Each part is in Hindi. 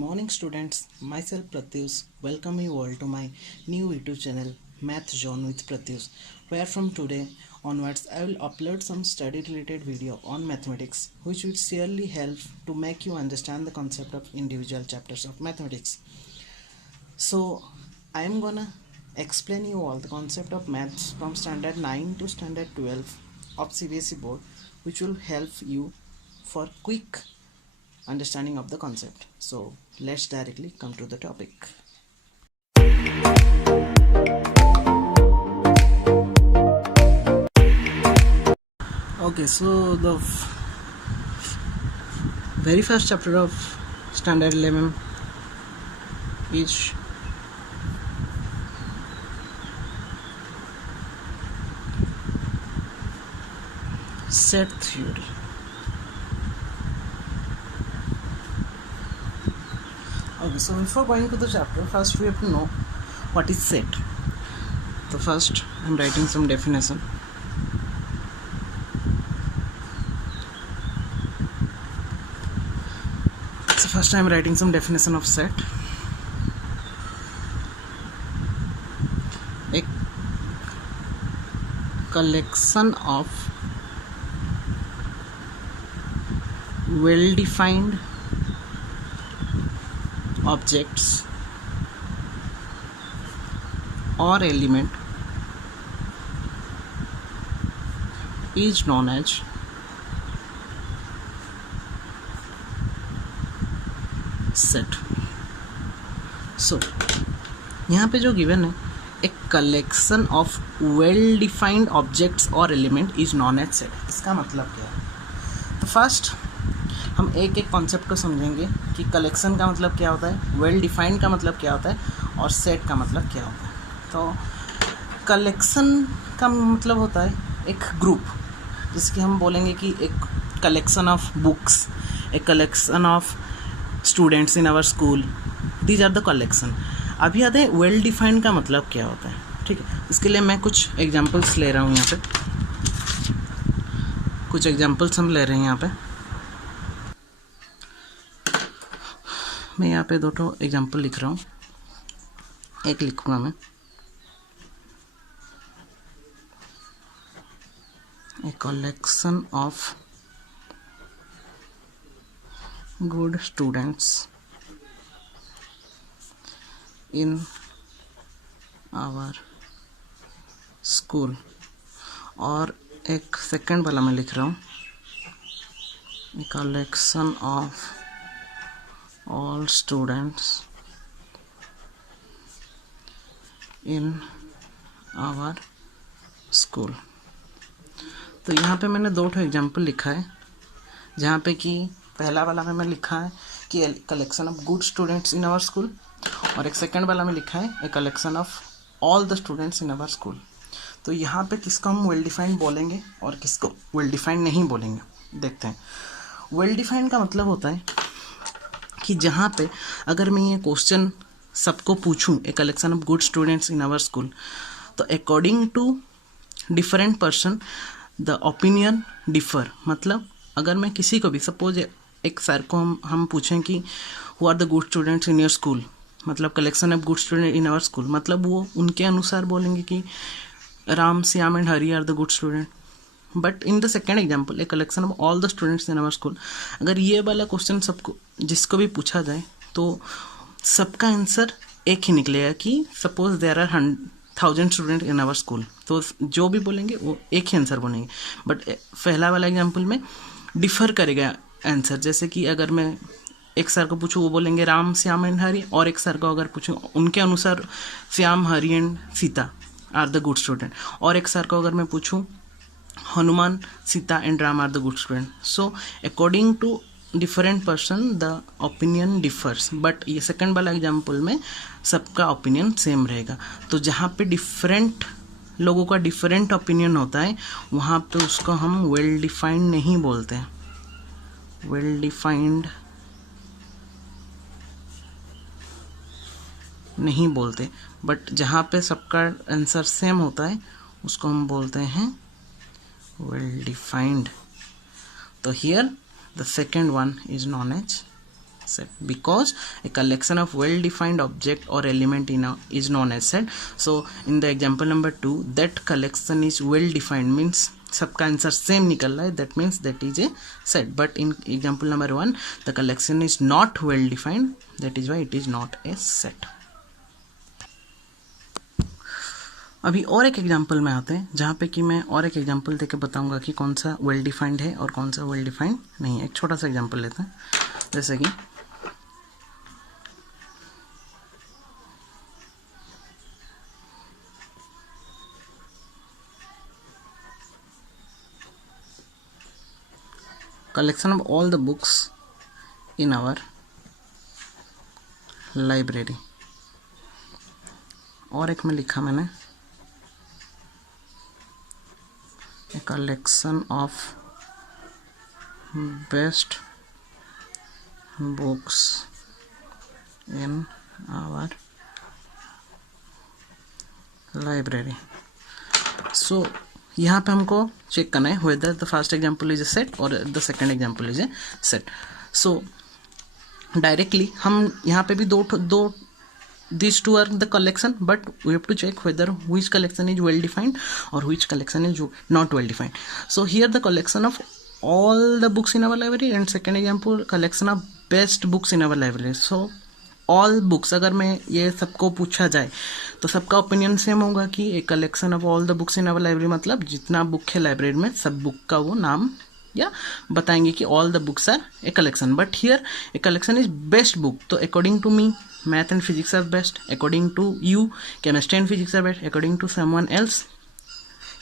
morning students, myself Pratyush welcome you all to my new YouTube channel Math Zone with Pratyush, where from today onwards I will upload some study related video on mathematics which will surely help to make you understand the concept of individual chapters of mathematics. So I am gonna explain you all the concept of maths from standard 9 to standard 12 of CBSE board, which will help you for quick understanding of the concept. So let's directly come to the topic. Okay, so the very first chapter of standard 11 is set theory. Okay, so before going to the chapter, first we have to know what is set. So first I am writing some definition. So first I am writing some definition of set. A collection of well-defined objects or element is known as set. So यहाँ पे जो गिवन है, एक collection of well defined objects और element is known as set. इसका मतलब क्या है? तो फर्स्ट हम एक एक कॉन्सेप्ट को समझेंगे कि कलेक्शन का मतलब क्या होता है, वेल डिफाइंड का मतलब क्या होता है और सेट का मतलब क्या होता है. तो कलेक्शन का मतलब होता है एक ग्रुप, जैसे कि हम बोलेंगे कि एक कलेक्शन ऑफ बुक्स, एक collection of students in our school, these are the collection. अभी आते हैं वेल डिफाइंड का मतलब क्या होता है. ठीक है, इसके लिए मैं कुछ एग्जांपल्स ले रहा हूँ. यहाँ पे कुछ एग्जांपल्स हम ले रहे हैं. यहाँ पे मैं यहाँ पे दो एग्जांपल लिख रहा हूँ. एक लिखूँगा मैं, a collection of good students in our school. और एक सेकंड वाला मैं लिख रहा हूँ, a collection of all students in our school. तो यहाँ पे मैंने दो एग्जाम्पल लिखा है, जहाँ पे कि पहला वाला में मैं लिखा है कि collection of good students in our school, और एक सेकंड वाला में लिखा है a collection of all the students in our school. तो यहाँ पे किसको हम वेल डिफाइंड बोलेंगे और किसको वेल डिफाइंड नहीं बोलेंगे, देखते हैं. वेल डिफाइंड का मतलब होता है कि जहाँ पे अगर मैं ये क्वेश्चन सबको पूछूं, a collection of good students in our school, तो according to different person the opinion differ. मतलब अगर मैं किसी को भी, सपोज एक सर को हम पूछें कि who are the good students in your school, मतलब collection of good student in our school, मतलब वो उनके अनुसार बोलेंगे कि Ram, Shyam and Hari are the good student. But in the second example, a collection of all the students in our school, अगर ये वाला क्वेश्चन सबको जिसको भी पूछा जाए तो सबका आंसर एक ही निकलेगा कि suppose there are 1000 student in our school, तो जो भी बोलेंगे वो एक ही आंसर बोलेंगे. बट पहला वाला एग्जाम्पल में डिफर करेगा आंसर. जैसे कि अगर मैं एक सर को पूछूँ, वो बोलेंगे राम, श्याम एंड हरी, और एक सर को अगर पूछूँ उनके अनुसार Shyam, Hari and Sita are the good student, और एक सर को अगर मैं पूछूँ Hanuman, Sita and Ram are the good student. So according to different person the opinion differs. But ये सेकंड वाला एग्जाम्पल में सबका ओपिनियन सेम रहेगा. तो जहाँ पे डिफरेंट लोगों का डिफरेंट ओपिनियन होता है, वहाँ पे उसको हम वेल डिफाइंड नहीं बोलते हैं. वेल डिफाइंड नहीं बोलते. बट जहाँ पे सबका आंसर सेम होता है उसको हम बोलते हैं वेल डिफाइंड. तो here the second one is known as set, because a collection of well defined object or element is known as set. So in the example number 2, that collection is well defined means सबका आंसर सेम निकल रहा है, that means that is a set. But in example number 1, the collection is not well defined, that is why it is not a set. अभी और एक एग्जाम्पल में आते हैं, जहाँ पे कि मैं और एक एग्जाम्पल देके बताऊंगा कि कौन सा वेल डिफाइंड है और कौन सा वेल डिफाइंड नहीं है. एक छोटा सा एग्जाम्पल लेते हैं, जैसे कि collection of all the books in our library. और एक में लिखा मैंने a collection of best books in our library. So यहाँ पे हमको चेक करना है whether the first example is a set or the second example is a set. So directly हम यहाँ पे भी दो these two are the collection, but we have to check whether which collection is well defined or which collection is not well defined. So here the collection of all the books in our library, and second example collection of best books in our library. So all books, अगर मैं ये सबको पूछा जाए तो सबका ओपिनियन सेम होगा कि एक collection of all the books in our library मतलब जितना बुक है लाइब्रेरी में सब बुक का वो नाम या बताएंगे कि all the books are a collection. But here a collection is best book. तो according to me math and physics are best, according to you chemistry and physics are best, according to someone else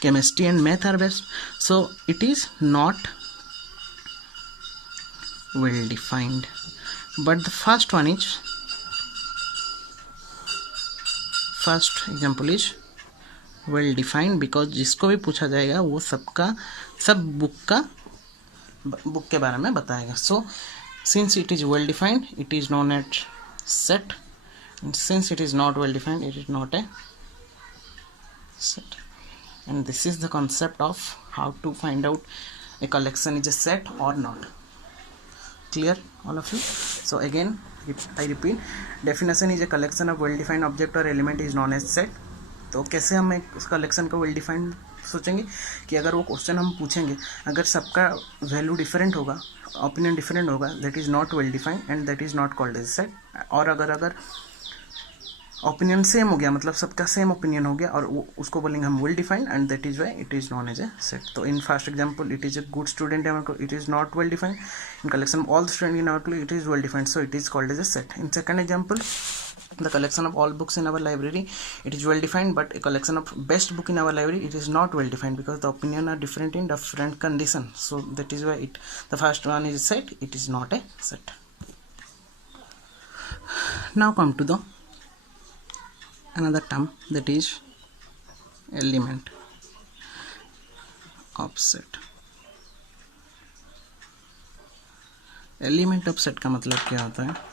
chemistry and math are best. So it is not well defined. But the first one is first example is well defined, because जिसको भी पूछा जाएगा वो सब बुक के बारे में बताएगा. So since it is well defined it is known at set, and since it is not well defined it is not a set. And this is the concept of how to find out a collection is a set or not. Clear all of you? So again I repeat, definition is a collection of well defined object or element is known as set. तो कैसे हम एक उस कलेक्शन को वेल डिफाइंड सोचेंगे कि अगर वो क्वेश्चन हम पूछेंगे, अगर सबका वैल्यू डिफरेंट होगा, ओपिनियन डिफरेंट होगा, that is not well defined and that is not called as set. और अगर ओपिनियन सेम हो गया मतलब सबका सेम ओपिनियन हो गया और उसको बोलेंगे हम well defined and that is why it is known as a set. तो in first example it is a good student it is not well defined. In collection all student in our class it is well defined, so it is called as a set. In second example the collection of all books in our library it is well defined, but a collection of best book in our library it is not well defined because the opinion are different in different condition. So that is why the first one is set, it is not a set. Now come to the another term, that is element of set. Element of set का मतलब क्या होता है?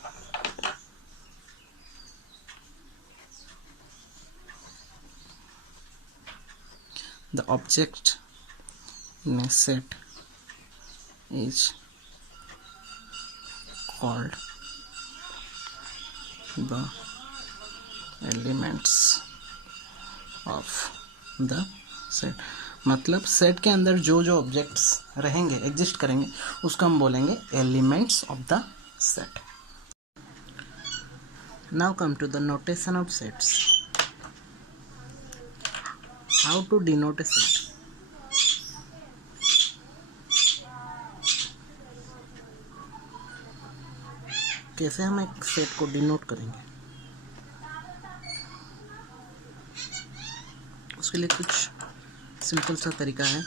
The object in a set is called the elements of the set. मतलब सेट के अंदर जो ऑब्जेक्ट्स रहेंगे एग्जिस्ट करेंगे उसको हम बोलेंगे elements of the set. Now come to the notation of sets. How to denote a set? कैसे हम एक सेट को डिनोट करेंगे? उसके लिए कुछ सिंपल सा तरीका है.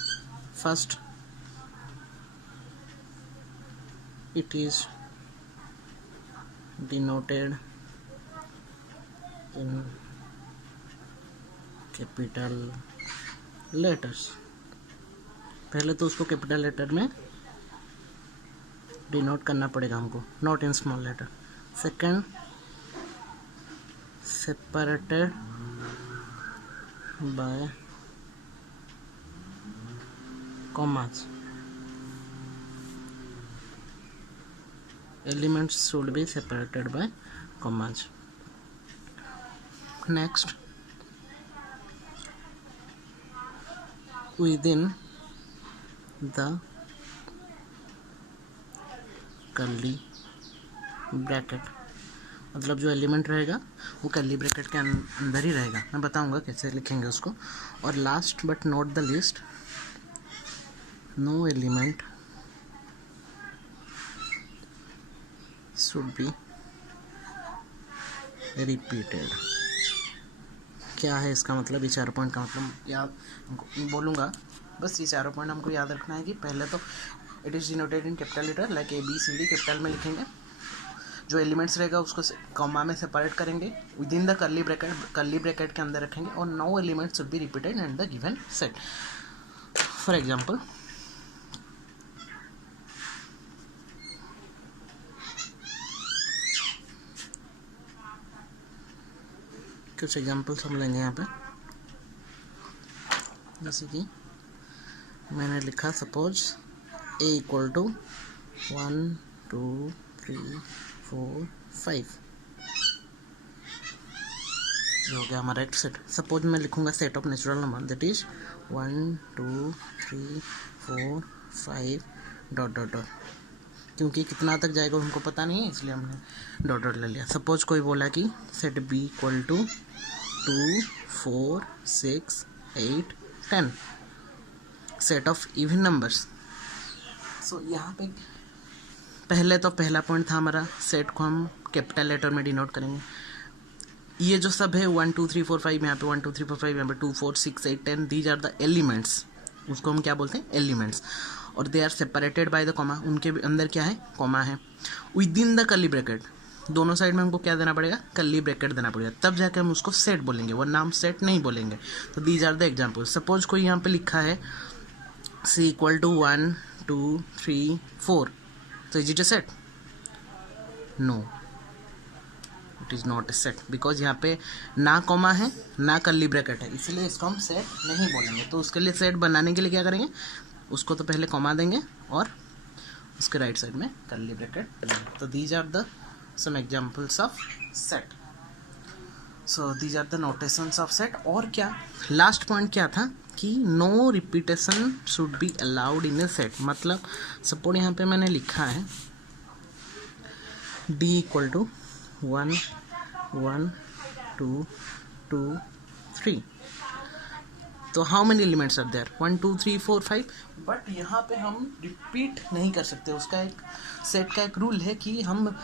First it is denoted in capital letters. पहले तो उसको कैपिटल लेटर में डिनोट करना पड़ेगा हमको, not in small letter. Second separated by commas. Elements should be separated by commas. Next, within the curly bracket, मतलब जो एलिमेंट रहेगा वो कर्ली ब्रैकेट के अंदर ही रहेगा. मैं बताऊंगा कैसे लिखेंगे उसको. और last but not the least, no element should be repeated. क्या है इसका मतलब? ये चारों पॉइंट का मतलब याद बोलूँगा, बस ये चारों पॉइंट हमको याद रखना है कि पहले तो it is denoted in capital letter like ABCD capital में लिखेंगे. जो एलिमेंट्स रहेगा उसको कॉमा में सेपरेट करेंगे, with in the curly bracket के अंदर रखेंगे, और no element should be repeated in the given set. For example, कुछ एग्जाम्पल्स हम लेंगे यहाँ पे. जैसे कि मैंने लिखा सपोज A इक्वल टू 1 2 3 4 5. ये हो गया हमारा एक सेट. सपोज मैं लिखूंगा set of natural number that is 1 2 3 4 5 dot dot dot. क्योंकि कितना तक जाएगा हमको पता नहीं है, इसलिए हमने डॉट डॉट ले लिया. सपोज कोई बोला कि set B equal to 2 4 6 8 10, set of even numbers. So यहाँ पे पहले तो पहला पॉइंट था हमारा, सेट को हम कैपिटल लेटर में डिनोट करेंगे. ये जो सब है 1 2 3 4 5, यहाँ पे 1 2 3 4 5, यहाँ पे 2 4 6 8 10, दीज आर द एलिमेंट्स. उसको हम क्या बोलते हैं? एलिमेंट्स. और they are separated by the comma. उनके अंदर क्या है? कॉमा है. With in the curly bracket, दोनों साइड में हमको क्या देना पड़ेगा? कर्ली ब्रैकेट देना पड़ेगा, तब जाके हम उसको सेट बोलेंगे, वरना हम सेट नहीं बोलेंगे. तो these are the example. Suppose कोई यहाँ पे लिखा है C इक्वल टू 1 2 3 4, तो is it a set? No, it is not a set, because यहाँ पे ना कॉमा है ना कर्ली ब्रैकेट है, इसलिए इसको हम सेट नहीं बोलेंगे. तो उसके लिए सेट बनाने के लिए क्या करेंगे? उसको तो पहले कॉमा देंगे और उसके राइट साइड में कर्ली ब्रैकेट देंगे. तो these are the some examples of set. So these are the notations of set. और क्या लास्ट पॉइंट क्या था कि no repetition should be allowed in a set. मतलब सपोज यहाँ पे मैंने लिखा है D इक्वल टू 1 1 2 2 3, तो how many elements are there? 1 2 3 4 5. But यहाँ पे हम रिपीट नहीं कर सकते. उसका एक सेट का एक रूल है कि हम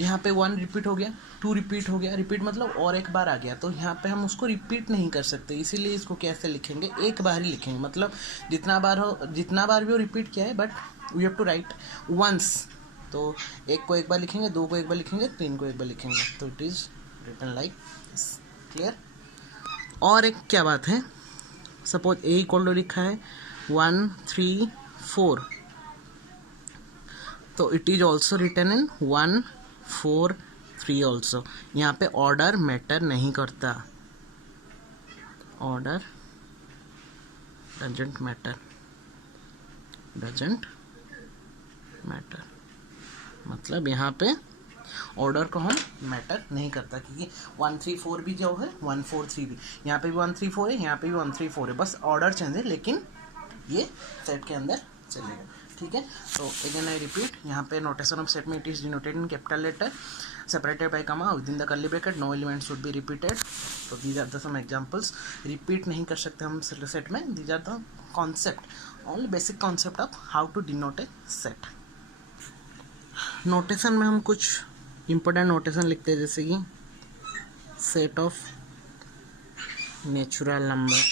यहाँ पे 1 रिपीट हो गया, 2 रिपीट हो गया, रिपीट मतलब और एक बार आ गया, तो यहाँ पे हम उसको रिपीट नहीं कर सकते. इसीलिए इसको कैसे लिखेंगे? एक बार ही लिखेंगे. मतलब जितना बार भी वो रिपीट किया है, but we have to write once. तो एक को एक बार लिखेंगे, 2 को एक बार लिखेंगे, 3 को एक बार लिखेंगे. तो it is written like clear. और एक क्या बात है, सपोज A इक्वल टू लिखा है 1 3 4, तो it is also written in 1 4 3 also. यहाँ पे ऑर्डर मैटर नहीं करता. Order doesn't matter. मतलब यहाँ पे ऑर्डर को हम मैटर नहीं करता, क्योंकि 1 3 4 भी जो है 1 4 3 भी, यहाँ पे भी 1 3 4 है, यहाँ पे भी 1 3 4 है, बस ऑर्डर चेंज है, लेकिन ये सेट के अंदर चलेगा. ठीक है. तो अगेन आई रिपीट, यहाँ पे नोटेशन ऑफ सेट में it is denoted in capital letter separated by comma with in the curly bracket, no element should be repeated. तो these are the some examples. Repeat नहीं कर सकते हम सेट में. These are the concept, only basic concept of how to denote a set. Notation में हम कुछ इंपॉर्टेंट नोटेशन लिखते हैं, जैसे कि सेट ऑफ नेचुरल नंबर,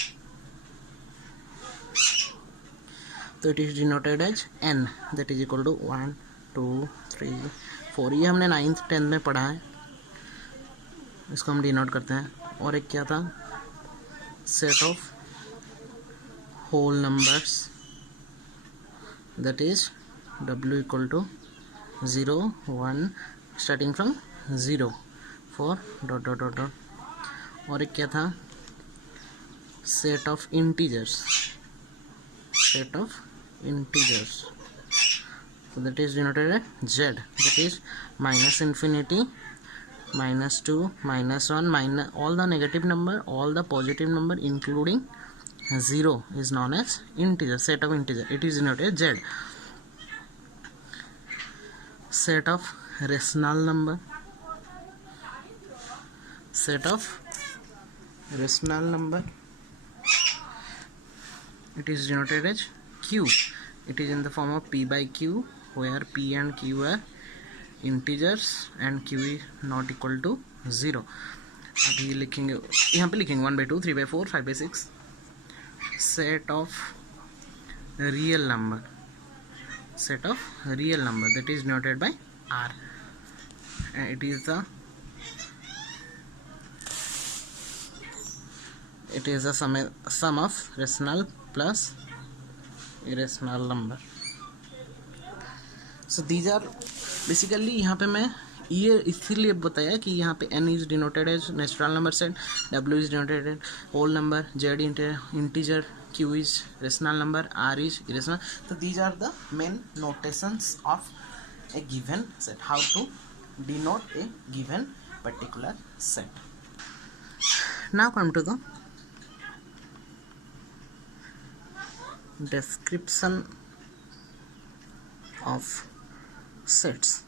तो it is denoted as n that is equal to 1 2 3 4. ये हमने 9th 10th में पढ़ा है, इसको हम डिनोट करते हैं. और एक क्या था? Set of whole numbers that is w equal to 0 1 starting from 0 4 dot dot dot dot. और एक क्या था? Set of integers so that is denoted as Z. That is minus infinity, minus 2, minus 1, minus all the negative number, all the positive number including 0 is known as integer, set of integer. It is denoted as Z. Set of rational number, set of rational number, it is denoted as Q. It is in the form of P by Q, where P and Q are integers and Q is not equal to 0. अभी लिखेंगे, यहाँ पे लिखेंगे 1 by 2, 3 by 4, 5 by 6. Set of real number, set of real number, that is denoted by R. And it is the sum of rational plus irrational number. So these are basically, यहाँ पे मैं ये इसीलिए बताया कि यहाँ पे n is denoted as natural number set, w is denoted as whole number, z integer, q is rational number, r is irrational. So these are the main notations of a given set, how to denote a given particular set. Now come to the description of sets.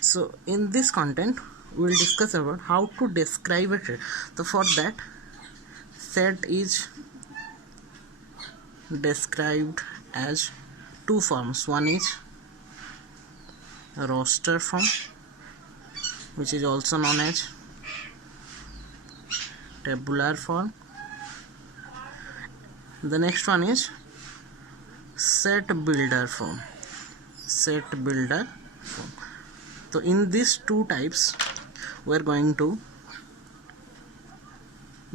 So in this content we will discuss about how to describe a set. So for that, set is described as two forms. One is roster form, which is also known as tabular form. The next one is set builder form. Set builder form. So in these two types we are going to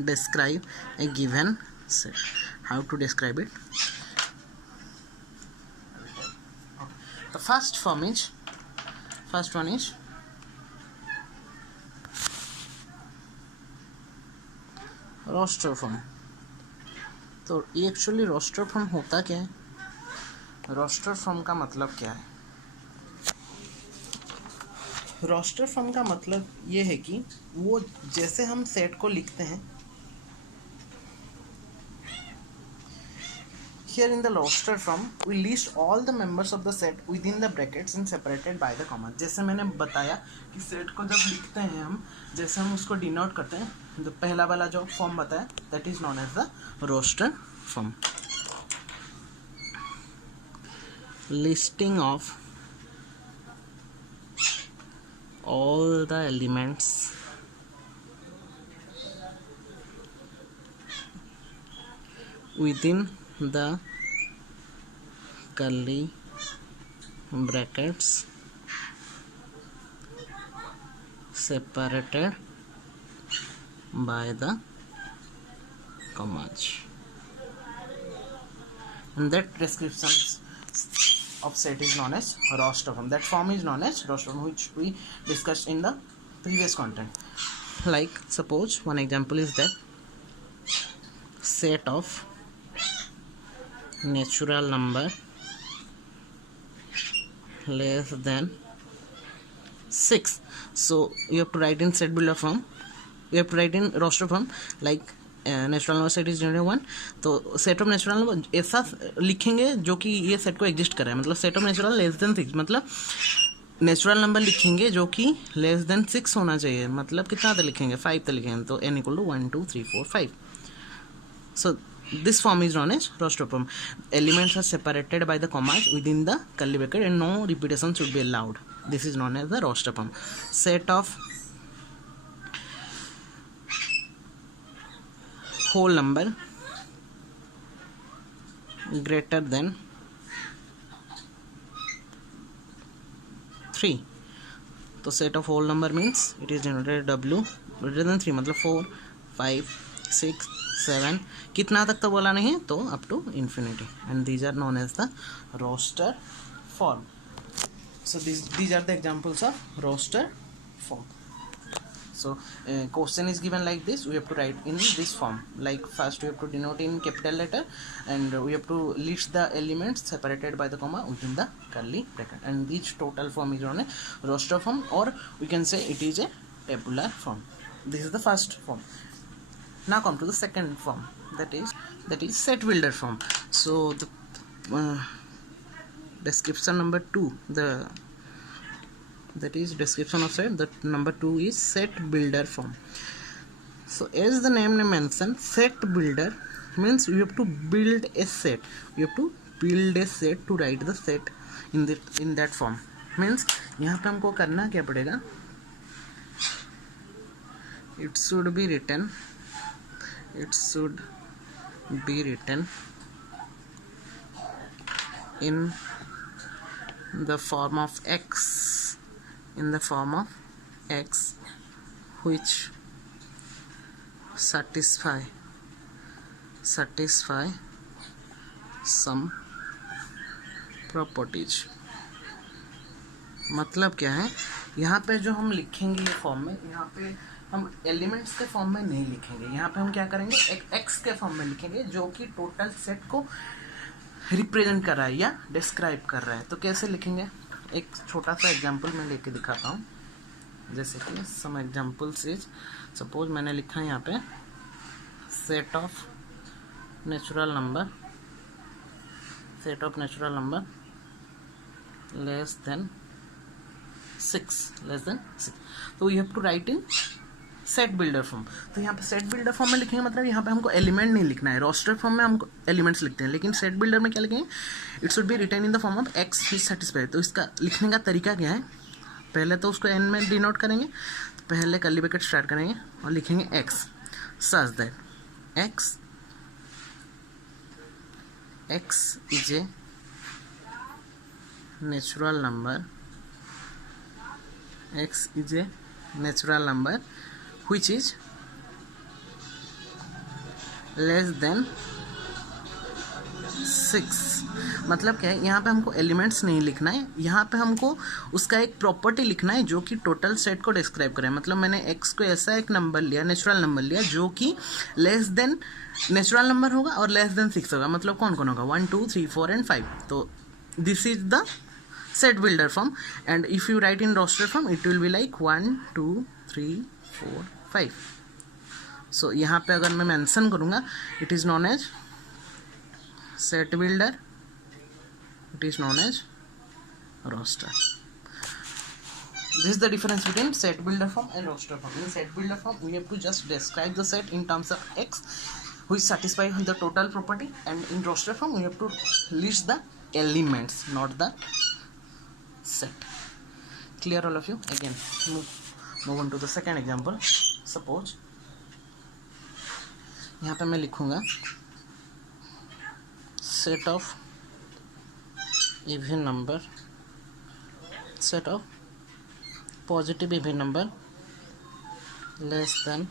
describe a given set. How to describe it? The first one is roster form. तो ये एक्चुअली रोस्टर फॉर्म होता क्या है? रोस्टर फॉर्म का मतलब क्या है? रोस्टर फॉर्म का मतलब ये है कि वो जैसे हम सेट को लिखते हैं, here in the roster form we list all the members of the set within the brackets and separated by the comma. जैसे मैंने बताया कि सेट को जब लिखते हैं हम, जैसे हम उसको डिनोट करते हैं, तो पहला वाला जो फॉर्म बताया that is known as the roster form. Listing of all the elements within the curly brackets separated by the commas. And that description of set is known as roster form. That form is known as roster form, which we discussed in the previous content. Like suppose one example is that set of natural number less than 6. So you have to write in set builder form, you have to write in roster form like natural number set is generate 1. तो सेट ऑफ नेचुरल नंबर ऐसा लिखेंगे जो कि ये सेट को एग्जिस्ट करे, मतलब set of natural less than 6, मतलब नेचुरल नंबर लिखेंगे जो कि लेस देन 6 होना चाहिए. मतलब कितना तक लिखेंगे? 5 तक लिखेंगे. तो n equal to 1 2 3 4 5. So this form is known as roster form. Elements are separated by the commas within the curly bracket and no repetition should be allowed. This is known as the roster form. Set of whole number greater than 3. तो set of whole number means it is generated w greater than 3, मतलब 4 5 6 7, कितना तक तो बोला नहीं, तो up to infinity. And these are known as the roster form. So these are the examples of roster form. So question is given like this, we have to write in this form. Like first we have to denote in capital letter, and we have to list the elements separated by the comma within the curly bracket, and each total form is on a roster form, or we can say it is a tabular form. This is the first form. Now come to the second form, that is set builder form. So the description number 2, that is description of set, that number 2 is set builder form. So as the name mentions, set builder means you have to build a set. You have to build a set to write the set in that form. Means यहाँ पे हमको करना क्या पड़ेगा, it should be written in the form of x, which satisfy some properties. मतलब क्या है, यहाँ पे जो हम लिखेंगे ये फॉर्म में, यहाँ पे हम एलिमेंट्स के फॉर्म में नहीं लिखेंगे. यहाँ पे हम क्या करेंगे, एक एक्स के फॉर्म में लिखेंगे जो कि टोटल सेट को रिप्रेजेंट कर रहा है या डिस्क्राइब कर रहा है. तो कैसे लिखेंगे, एक छोटा सा एग्जांपल मैं लेके दिखाता हूँ. जैसे कि सम एग्जांपल्स इज, सपोज मैंने लिखा है यहाँ पे set of natural number less than 6. तो you have to write in set builder form. तो यहाँ पे सेट बिल्डर फॉर्म में लिखेंगे, मतलब यहाँ पे हमको एलिमेंट नहीं लिखना है. रोस्टर फॉर्म में हमको एलिमेंट्स लिखते हैं, लेकिन सेट बिल्डर में क्या लिखेंगे, it should be written in the form of x which satisfy. तो इसका लिखने का तरीका क्या है, पहले तो उसको एन में डिनोट करेंगे. तो पहले कर्ली ब्रैकेट स्टार्ट करेंगे और लिखेंगे x such that x is a natural number which is less than 6. मतलब क्या है, यहाँ पे हमको एलिमेंट्स नहीं लिखना है, यहाँ पे हमको उसका एक प्रॉपर्टी लिखना है जो कि टोटल सेट को डिस्क्राइब करे. मतलब मैंने x को ऐसा एक नंबर लिया, नेचुरल नंबर लिया, जो कि लेस देन नेचुरल नंबर होगा और लेस देन 6 होगा. मतलब कौन कौन होगा, 1 2 3 4 एंड 5. तो this is the set builder form, and if you write in roster form it will be like 1 2 3 4 5. so यहाँ पे अगर मैं मेंशन करूँगा, it is known as set builder, it is known as roster. This is the difference between set builder form and roster form. In set builder form we have to just describe the set in terms of x which satisfy the total property, and in roster form we have to list the elements, not the set. Clear all of you? Again move on to the second example. Suppose यहाँ पे मैं लिखूँगा set of even number, set of positive even number less than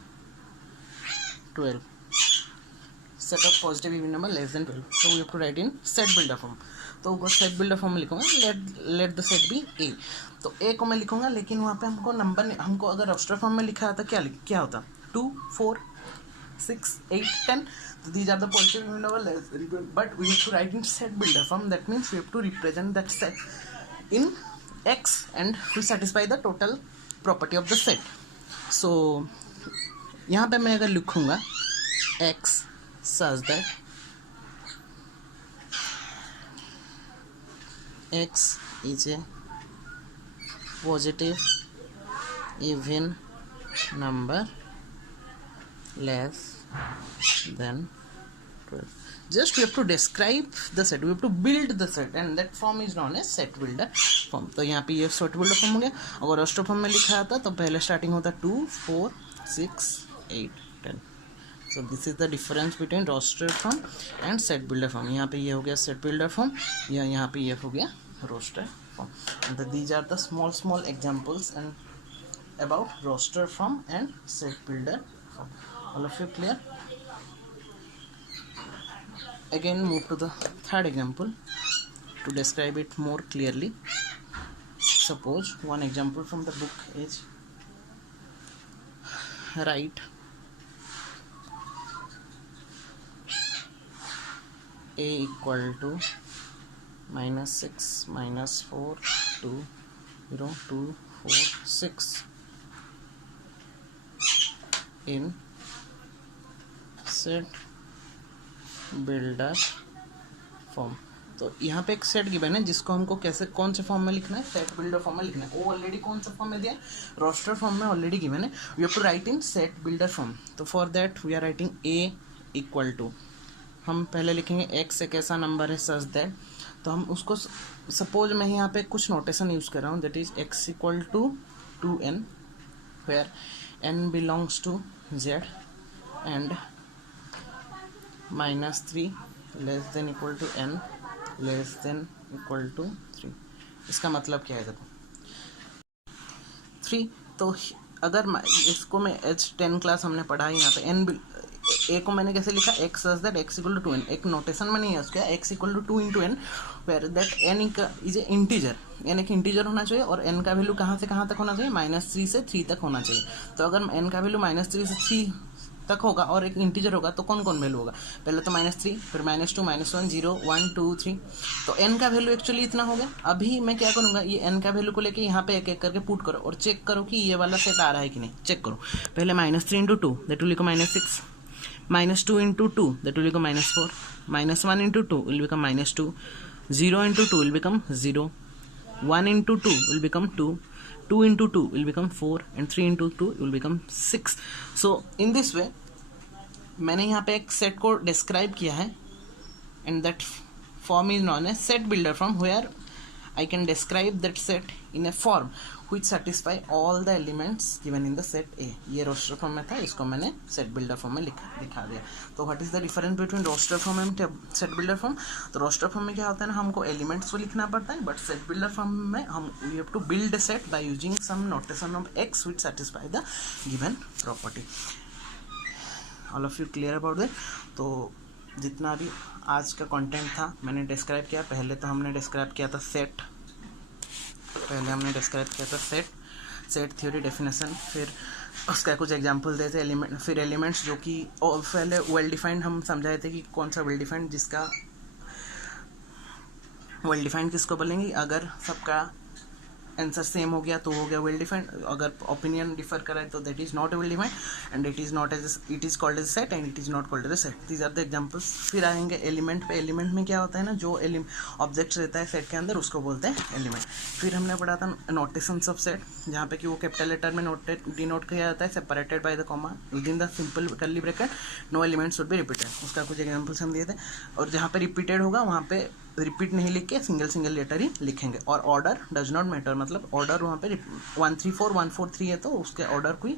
12. set of positive even number less than 12. so we have to write in set builder form. तो सेट बिल्डर फॉर्म में लिखूंगा लेट द सेट बी ए. तो ए को मैं लिखूंगा, लेकिन वहाँ पे हमको नंबर, हमको अगर रोस्टर फॉर्म में लिखा था क्या होता, 2 4 6 8 10. तो these are the positive number, but we have to write in set builder form. That means we have to represent that set in x and we satisfy the total property of the set. So यहाँ पे मैं अगर लिखूंगा x such that x is a positive even number less than 12. Just we have to describe the set, we have to build the set, and that form is known as set builder form. तो यहाँ पे ये set builder form हो गया. अगर roster form में लिखा था तो पहले स्टार्टिंग होता 2 4 6 8 10. So this is the difference between roster form and set builder form. यहाँ पे ये हो गया set builder form, या यहाँ पे ये हो गया roster form. And these are the small examples and about roster form and set builder form. All of you clear? Again move to the third example to describe it more clearly. Suppose one example from the book is write a equal to -6 -4 2 0 2 4 6 in set builder form. तो यहाँ पे एक सेट गिवन है जिसको हमको कैसे कौन से फॉर्म में लिखना है, सेट बिल्डर फॉर्म में लिखना है। वो ऑलरेडी कौन सा फॉर्म में दिया है, रोस्टर फॉर्म में ऑलरेडी गिवन है। We have to write in set builder form. तो for that we are writing a equal to, हम पहले लिखेंगे एक्स एक ऐसा नंबर है सच दैट, तो हम उसको सपोज मैं यहाँ पे कुछ नोटेशन यूज कर रहा हूँ, that is x equal to 2n where n belongs to z and -3 less than equal to n less than equal to 3। इसका मतलब क्या है, देखो 3, तो अगर इसको मैं H10 क्लास हमने पढ़ा है, यहाँ पे n ए को मैंने कैसे लिखा, x such that x equal to 2n, एक नोटेशन में नहीं है उसका, x equal to 2 into n where that n is a integer, n एक इंटीजर होना चाहिए और एन का वैल्यू कहाँ से कहाँ तक होना चाहिए, -3 से 3 तक होना चाहिए। तो अगर एन का वैल्यू -3 से 3 तक होगा और एक इंटीजर होगा तो कौन कौन वैल्यू होगा, पहले तो -3 फिर -2 -1 0 1 2 3, तो n का वैल्यू एक्चुअली इतना हो गया। अभी मैं क्या करूँगा, ये n का वैल्यू को लेके यहाँ पे एक एक करके पुट करो और चेक करो कि ये वाला सेट आ रहा है कि नहीं, चेक करो। पहले -3 into 2 that will become -6, -2 into 2 that will become -4, -1 into 2 will become -2, 0 into 2 will become 0, 1 into 2 will become 2, 2 into 2 will become 4 and 3 into 2 will become 6. So in this way मैंने यहाँ पे एक सेट को डिस्क्राइब किया है and that form is known as set builder form where I can describe that set in a form which satisfy all the elements given in the set A. ये रोस्टर फॉर्म में था, इसको मैंने सेट बिल्डर फॉर्म में दिखा दिया। तो what is the difference between roster form and set builder form, तो रोस्टर फॉर्म में क्या होता है ना, हमको एलिमेंट्स को लिखना पड़ता है, बट सेट बिल्डर फॉर्म में हम we have to build a set by using some notation of x which satisfy the given property. All of you clear about that. तो जितना भी आज का कंटेंट था मैंने डिस्क्राइब किया। पहले तो हमने डिस्क्राइब किया था सेट, सेट थ्योरी डेफिनेशन, फिर उसका कुछ एग्जांपल देते एलिमेंट, फिर एलिमेंट्स जो कि पहले वेल डिफाइंड हम समझाए थे कि कौन सा वेल डिफाइंड, जिसका वेल डिफाइंड किसको बोलेंगे, अगर सबका आंसर सेम हो गया तो हो गया वेल डिफाइंड, अगर ओपिनियन डिफर कराए तो that is not well defined and it is not as it is called as set and it is not called as set. These are the examples. फिर आएंगे एलिमेंट पे। एलिमेंट में क्या होता है ना, जो ऑब्जेक्ट रहता है सेट के अंदर उसको बोलते हैं एलिमेंट। फिर हमने पढ़ा था नोटेशंस ऑफ सेट, जहाँ पे कि वो कैपिटल लेटर में डिनोट किया जाता है separated by the comma with in the simple curly bracket, no elements would be repeated. उसका कुछ एग्जांपल्स हम दिए थे। और जहाँ पे रिपीटेड होगा वहाँ पे रिपीट नहीं लिख के सिंगल लेटर ही लिखेंगे। और ऑर्डर डज नॉट मैटर, मतलब ऑर्डर वहाँ पे 1 3 4 1 4 3 है तो उसके ऑर्डर कोई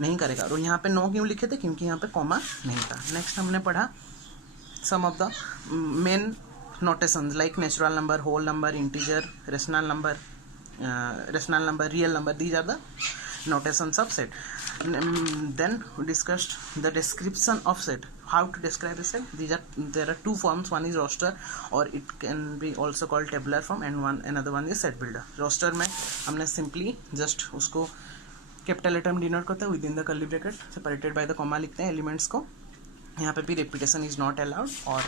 नहीं करेगा। और यहाँ पे नो क्यों लिखे थे, क्योंकि यहाँ पे कॉमा नहीं था। नेक्स्ट हमने पढ़ा some of the main notations like natural number, whole number, integer, rational number, real number. These are the notations of set. Then we discussed the description of set, how to describe a set. There are two forms, one is roster or it can be also called tabular form and another one is set builder. roster में हमने simply just उसको कैपिटल लेटर में डिनोट करते हैं with in the curly bracket separated by the comma लिखते हैं एलिमेंट्स को। यहाँ पे भी रिपीटेशन इज नॉट अलाउड। और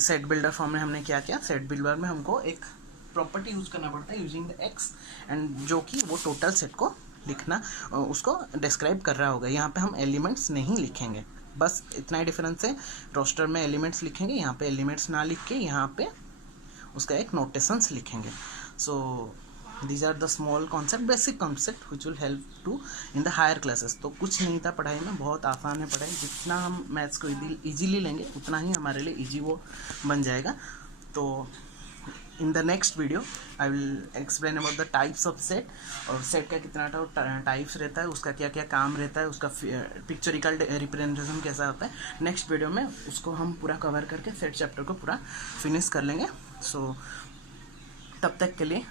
सेट बिल्डर फॉर्म में हमने क्या किया, सेट बिल्डर में हमको एक प्रॉपर्टी यूज करना पड़ता है यूजिंग द एक्स एंड जो कि वो टोटल सेट को लिखना उसको डिस्क्राइब कर रहा होगा। यहाँ पे हम एलिमेंट्स नहीं लिखेंगे, बस इतना ही डिफरेंस है। रोस्टर में एलिमेंट्स लिखेंगे, यहाँ पे एलिमेंट्स ना लिख के यहाँ पे उसका एक नोटेशंस लिखेंगे। So these are the small concept, basic concept which will help to in the higher classes. तो कुछ नहीं था पढ़ाई में, बहुत आसान है पढ़ाई। जितना हम मैथ्स को ईजीली लेंगे उतना ही हमारे लिए ईजी वो बन जाएगा। तो in the next video I will explain about the types of set और सेट का कितना टाइप्स रहता है, उसका क्या क्या काम रहता है, उसका पिक्चरिकल रिप्रेजेंटेशन कैसा होता है। नेक्स्ट वीडियो में उसको हम पूरा कवर करके सेट चैप्टर को पूरा फिनिश कर लेंगे। सो तब तक के लिए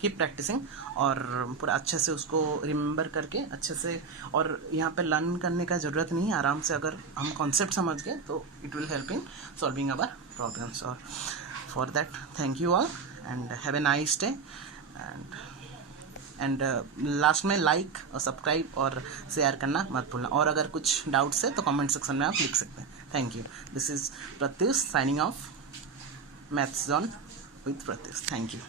कीप प्रैक्टिसिंग और पूरा अच्छे से उसको रिमेंबर करके अच्छे से। और यहाँ पे लर्न करने का ज़रूरत नहीं है, आराम से अगर हम कॉन्सेप्ट समझ गए तो it will help in solving our problems. और for that thank you all and have a nice day and last में लाइक और सब्सक्राइब और शेयर करना मत भूलना, और अगर कुछ डाउट्स है तो कमेंट सेक्शन में आप लिख सकते हैं। Thank you. This is Pratyush signing off maths zone with Pratyush. Thank you.